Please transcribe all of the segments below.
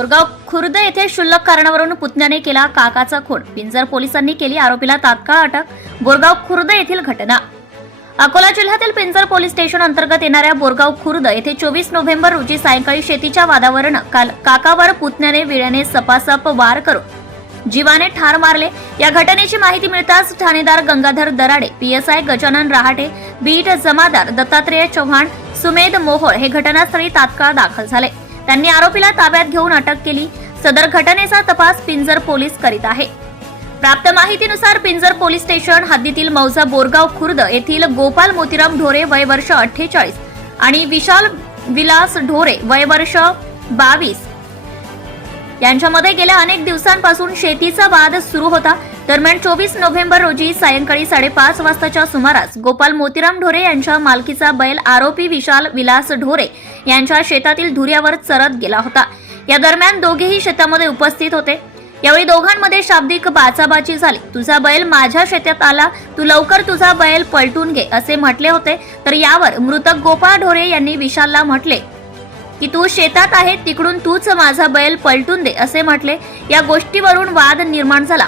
बोरगाव खुर्द येथे क्षुल्लक कारणावरून पुतण्याने केला काकाचा खून. पिंजर पोलिसांनी केली आरोपीला तात्काळ अटक. बोरगाव खुर्द येथील घटना. अकोला जिल्ह्यातील पिंजर पोलीस स्टेशन अंतर्गत येणाऱ्या बोरगाव खुर्द येथे 24 नोव्हेंबर रोजी सायंकाळी शेतीच्या वादावरून काकावर पुतण्याने विळ्याने सपासप वार करून जीवाने ठार मारले. या घटनेची माहिती मिळताच ठाणेदार गंगाधर दराडे, पीएसआय गजानन रहाटे, बीट जमादार दत्तात्रेय चव्हाण, सुमेध मोहोळ हे घटनास्थळी तात्काळ दाखल झाले. त्यांनी आरोपीला ताब्यात घेऊन अटक केली. सदर घटनेचा तपास पिंजर पोलीस करीत आहे. प्राप्त माहितीनुसार पिंजर पोलीस स्टेशन हद्दीतील मौजा बोरगाव खुर्द येथील गोपाल मोतीराम ढोरे वय वर्ष 48 आणि विशाल विलास ढोरे वय वर्ष 22 यांच्यामध्ये गेल्या अनेक दिवसांपासून शेतीचा वाद सुरू होता. दरम्यान 24 नोव्हेंबर रोजी सायंकाळी 5:30 वाजताच्या सुमारास गोपाल मोतीराम ढोरे यांच्या मालकीचा बैल आरोपी विशाल विलास ढोरे यांच्या शेतातील धुऱ्यावर चरत गेला होता. या दरम्यान दोघेही शेतामध्ये उपस्थित होते. यावेळी दोघांमध्ये शाब्दिक बाचाबाची झाली. तुझा बैल माझ्या शेतात आला, तू लवकर तुझा बैल पलटून घे असे म्हटले होते. तर यावर मृतक गोपाळ ढोरे यांनी विशालला म्हटले की तू शेतात आहे, तिकडून तूच माझा बैल पलटून दे असे म्हटले. या गोष्टीवरून वाद निर्माण झाला.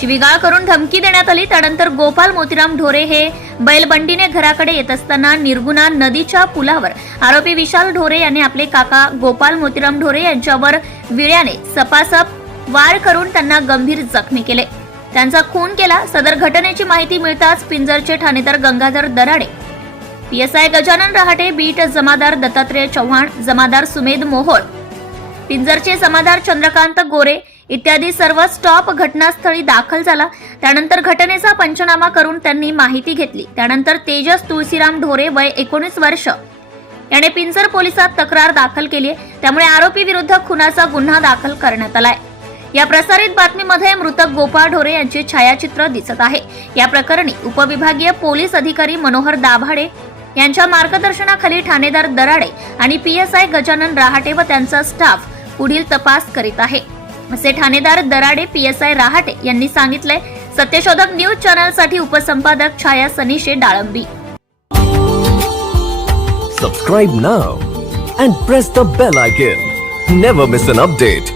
शिवीगाळ करून धमकी देण्यात आली. त्यानंतर गोपाल मोतीराम ढोरे हे बैलबंडीने घराकडे येत असताना निर्गुणा नदीच्या पुलावर आरोपी विशाल ढोरे यांनी आपले काका गोपाल मोतीराम ढोरे यांच्यावर विळ्याने सपासप वार करून त्यांना गंभीर जखमी केले. त्यांचा खून केला. सदर घटनेची माहिती मिळताच पिंजरचे ठाणेदार गंगाधर दराडे, पीएसआय गजानन रहाटे, बीट जमादार दत्तात्रेय चव्हाण, जमादार सुमेध मोहोळ, पिंजरचे जमादार चंद्रकांत गोरे इत्यादी सर्व स्टॉप घटनास्थळी दाखल झाला. त्यानंतर घटनेचा पंचनामा करून त्यांनी माहिती घेतली. त्यानंतर तेजस तुळशीराम ढोरे वय 19 वर्ष याने पिंजर पोलिसात तक्रार दाखल केली. त्यामुळे आरोपी विरुद्ध खुनाचा गुन्हा दाखल करण्यात आलाय. या प्रसारित बातमीमध्ये मृतक गोपाळ ढोरे यांचे छायाचित्र दिसत आहे. या प्रकरणी उपविभागीय पोलीस अधिकारी मनोहर दाभाडे यांच्या मार्गदर्शनाखाली ठाणेदार दराडे आणि पीएसआय गजानन रहाटे व त्यांचा स्टाफ पुढील तपास करीत आहे असे ठाणेदार दराडे, पीएसआय रहाटे यांनी सांगितले. सत्यशोधक न्यूज चॅनलसाठी उपसंपादक छाया सनीशे डाळंबी. Subscribe now and press the bell icon. Never miss an update.